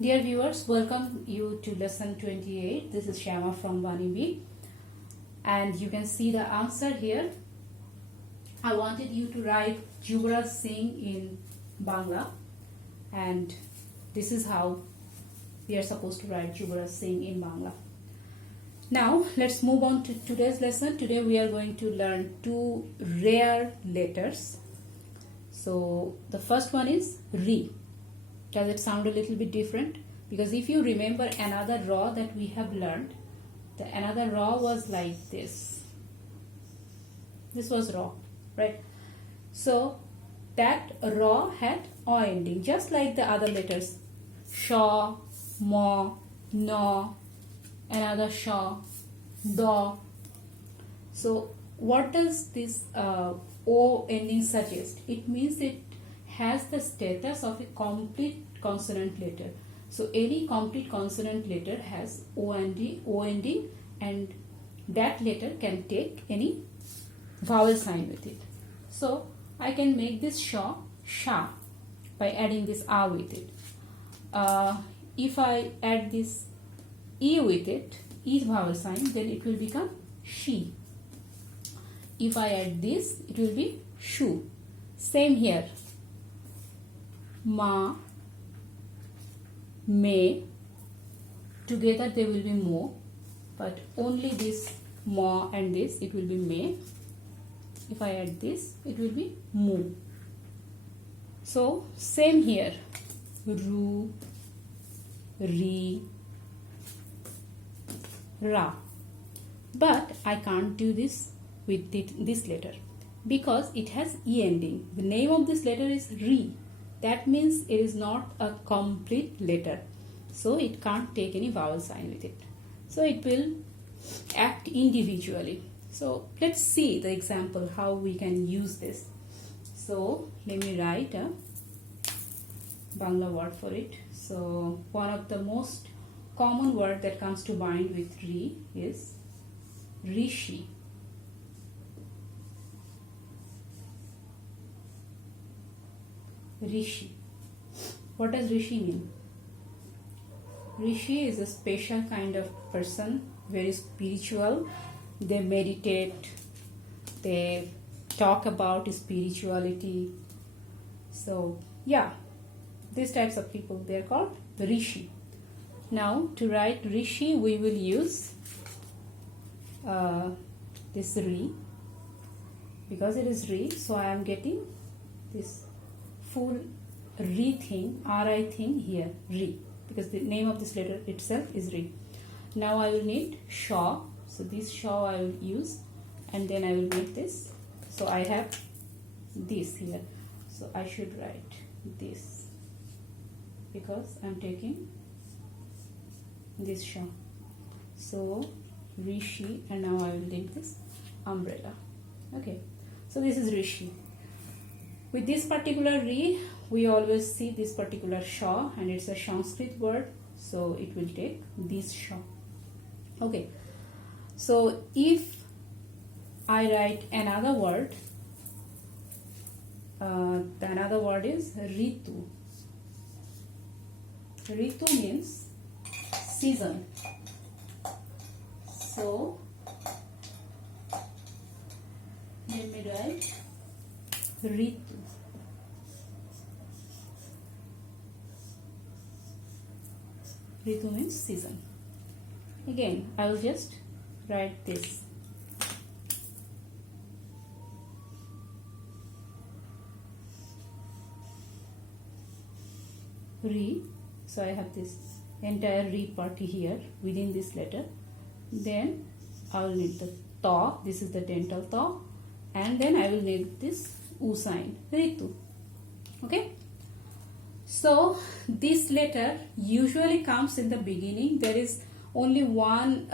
Dear viewers, welcome you to lesson 28. This is Shyama from Baneebee, and you can see the answer here. I wanted you to write Yuvraj Singh in Bangla, and this is how we are supposed to write Yuvraj Singh in Bangla. Now let's move on to today's lesson. Today we are going to learn two rare letters. So the first one is Re. Does it sound a little bit different? Because if you remember another raw that we have learned, the another raw was like this. This was raw, right? So that raw had O ending, just like the other letters. Sha, Ma, Na, another Sha, Da. So what does this O ending suggest? It means it has the status of a complete consonant letter. So any complete consonant letter has O ending, and that letter can take any vowel sign with it. So I can make this sha by adding this a with it. If I add this e with it, e's vowel sign, then it will become she. If I add this, it will be shu. Same here. Ma, me, together they will be mo, but only this ma and this, it will be me. If I add this, it will be mu. So same here. Ru, Ri, Ra. But I can't do this with this letter because it has E ending. The name of this letter is Re. That means it is not a complete letter. So it can't take any vowel sign with it. So it will act individually. So let's see the example how we can use this. So let me write a Bangla word for it. So one of the most common word that comes to mind with Re is Rishi. Rishi. What does Rishi mean? Rishi is a special kind of person, very spiritual. They meditate, they talk about spirituality. So yeah, these types of people, they are called Rishi. Now to write Rishi, we will use this Ri, because it is Ri, so I am getting this full Ri thing, Ri thing here, Ri, because the name of this letter itself is Ri. Now I will need Sha, so this Sha I will use, and then I will make this. So I have this here, so I should write this because I am taking this Sha. So Rishi, and now I will take this umbrella. Okay, so this is Rishi. With this particular Ri, we always see this particular Sha, and it's a Sanskrit word, so it will take this Sha. Okay, so if I write another word, the another word is Ritu. Ritu means season. So let me write Ritu. Ritu means season. Again, I will just write this. Re. So I have this entire Re party here within this letter. Then I will need the Ta. This is the dental Ta. And then I will need this U sign, Ritu. Okay. So this letter usually comes in the beginning. There is only one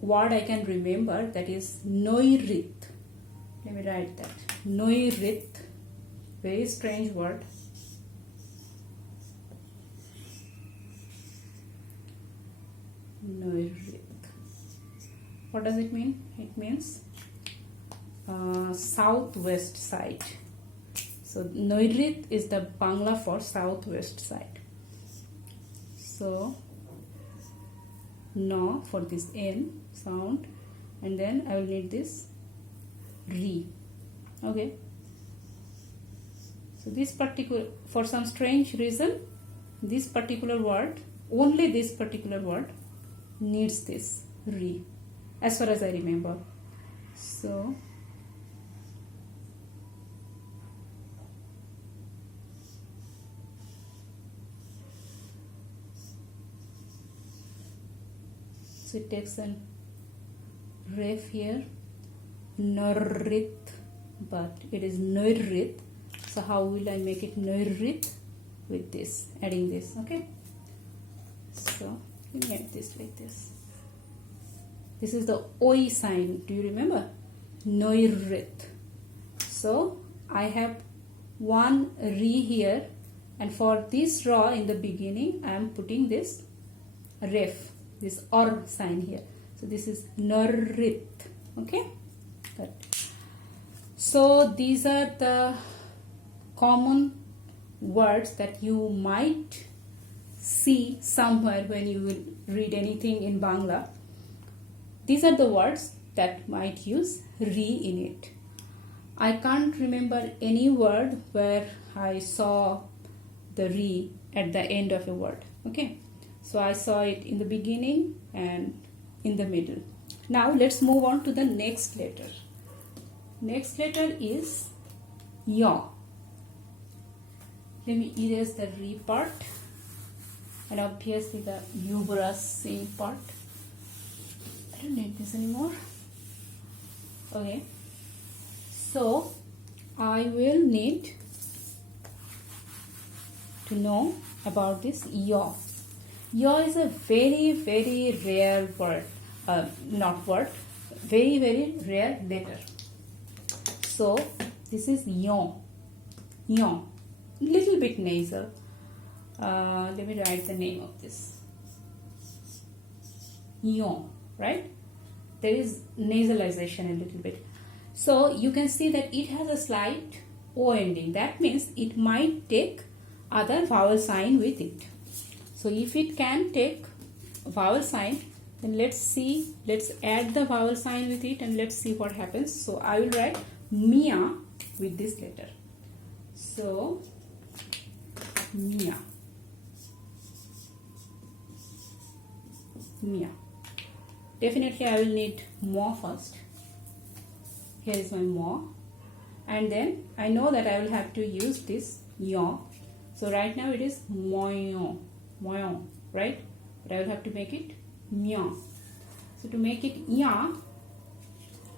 word I can remember, that is Noirit. Let me write that. Noirit. Very strange word. Noirit. What does it mean? It means southwest side. So Noirit is the Bangla for southwest side. So no for this N sound, and then I will need this re. Okay, so this particular, for some strange reason, this particular word, only this particular word needs this re, as far as I remember. So it takes an ref here, norrit, but it is norrit. So how will I make it norrit? With this, adding this. Okay, so you get this like this. This is the oi sign. Do you remember? Norrit. So I have one re here, and for this raw in the beginning I am putting this ref, this or sign here. So this is norrit. Okay, good. So these are the common words that you might see somewhere when you will read anything in Bangla. These are the words that might use re in it. I can't remember any word where I saw the re at the end of a word. Okay, so I saw it in the beginning and in the middle. Now let's move on to the next letter. Next letter is yaw. Let me erase the re part and obviously the Yuvraj Singh part. I don't need this anymore. Okay, so I will need to know about this yaw. Yaw is a very, very rare word, very, very rare letter. So this is yaw, yaw, little bit nasal. Let me write the name of this. Yaw, right? There is nasalization a little bit. So you can see that it has a slight O ending. That means it might take other vowel sign with it. So if it can take vowel sign, then let's add the vowel sign with it and let's see what happens. So I will write Mia with this letter. So Mia. Mia. Definitely I will need mo first. Here is my mo, and then I know that I will have to use this yaw. So right now it is moyo, moyo, right? But I will have to make it mya. So to make it ya,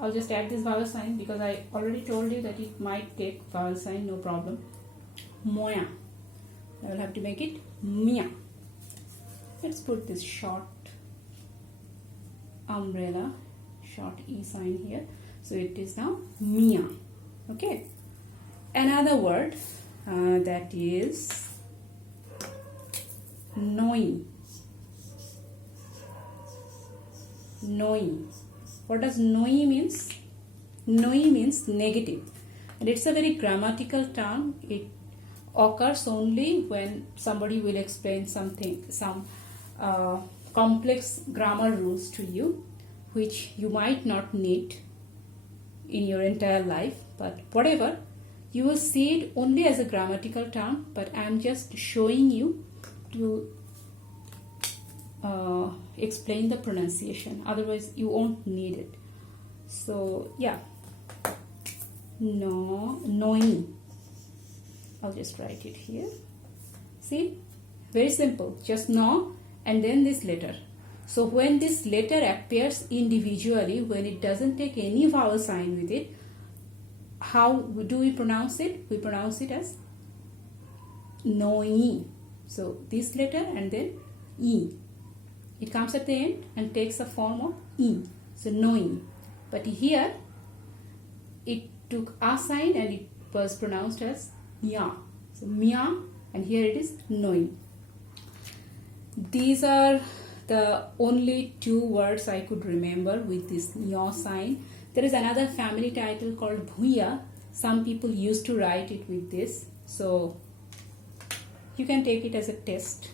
I'll just add this vowel sign because I already told you that it might take vowel sign, no problem. Moya. I will have to make it mya. Let's put this short umbrella, short e sign here. So it is now mia. Okay. Another word that is noi. Noi. What does noi means? Noi means negative, and it's a very grammatical term. It occurs only when somebody will explain something, some complex grammar rules to you, which you might not need in your entire life, but whatever, you will see it only as a grammatical term, but I am just showing you to explain the pronunciation, otherwise you won't need it. So yeah, no, noi. I'll just write it here. See, very simple, just no and then this letter. So when this letter appears individually, when it doesn't take any vowel sign with it, how do we pronounce it? We pronounce it as noi. So this letter and then e. It comes at the end and takes a form of e. So noi. But here it took a sign and it was pronounced as ya. So mia, and here it is noi. These are the only two words I could remember with this yaw sign. There is another family title called bhuya. Some people used to write it with this. So you can take it as a test.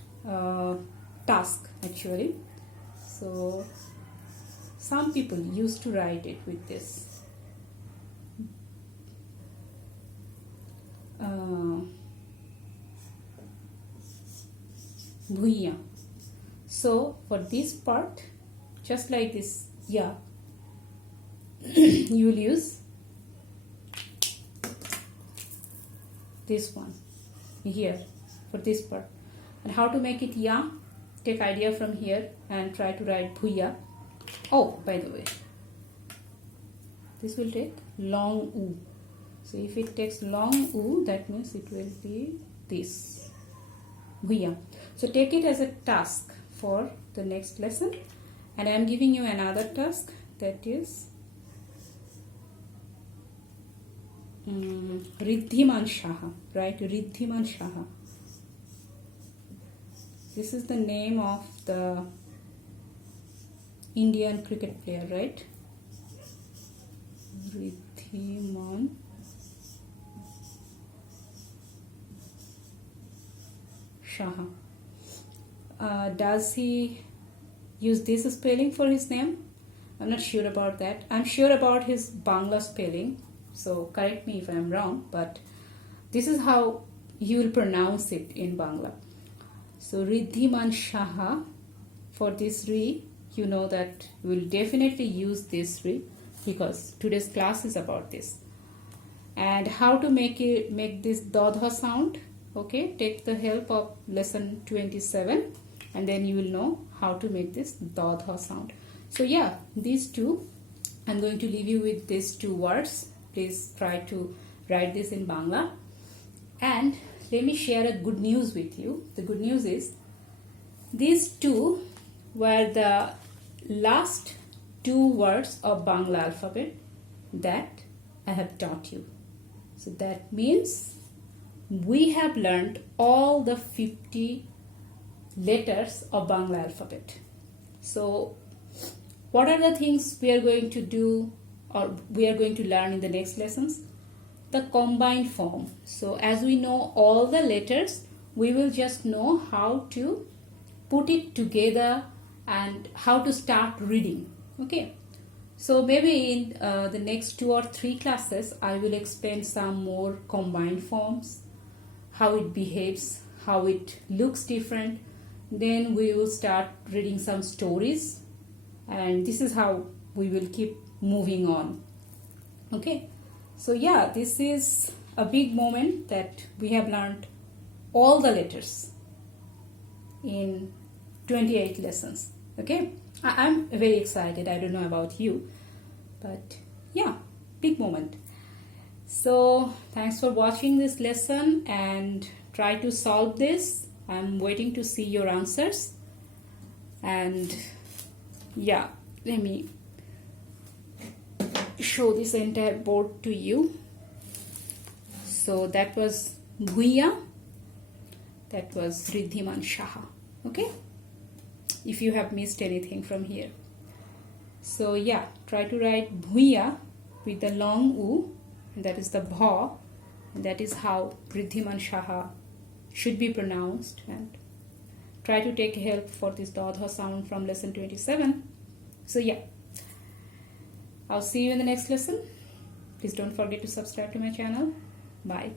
task actually. So some people used to write it with this. Bhuiya. So for this part, just like this, yeah, you will use this one here for this part. And how to make it ya? Take idea from here and try to write bhuiya. Oh, by the way, this will take long u. So if it takes long u, that means it will be this bhuiya. So take it as a task for the next lesson, and I am giving you another task, that is Riddhiman Shaha, right? Riddhiman Shaha. This is the name of the Indian cricket player, right? Riddhiman Shaha. Does he use this spelling for his name? I'm not sure about that. I'm sure about his Bangla spelling, so correct me if I'm wrong, but this is how you will pronounce it in Bangla. So Riddhiman Shaha, for this Ri, you know that you will definitely use this Ri because today's class is about this. And how to make this Dodha sound? Okay, take the help of lesson 27 and then you will know how to make this Dodha sound. So yeah, these two, I'm going to leave you with these two words. Please try to write this in Bangla. And let me share a good news with you. The good news is these two were the last two words of Bangla alphabet that I have taught you. So that means we have learned all the 50 letters of Bangla alphabet. So what are the things we are going to do or we are going to learn in the next lessons? The combined form. So as we know all the letters, we will just know how to put it together and how to start reading. Okay. So maybe in the next 2 or 3 classes, I will explain some more combined forms, how it behaves, how it looks different. Then we will start reading some stories, and this is how we will keep moving on. Okay. So yeah, this is a big moment that we have learned all the letters in 28 lessons. Okay. I'm very excited. I don't know about you, but yeah, big moment. So thanks for watching this lesson and try to solve this. I'm waiting to see your answers. And yeah, let me show this entire board to you. So that was Bhuiya, that was Riddhiman Shaha. Okay, if you have missed anything from here. So yeah, try to write Bhuiya with the long U, and that is the Bha, and that is how Riddhiman Shaha should be pronounced. And try to take help for this Dodha sound from lesson 27. So yeah, I'll see you in the next lesson. Please don't forget to subscribe to my channel. Bye.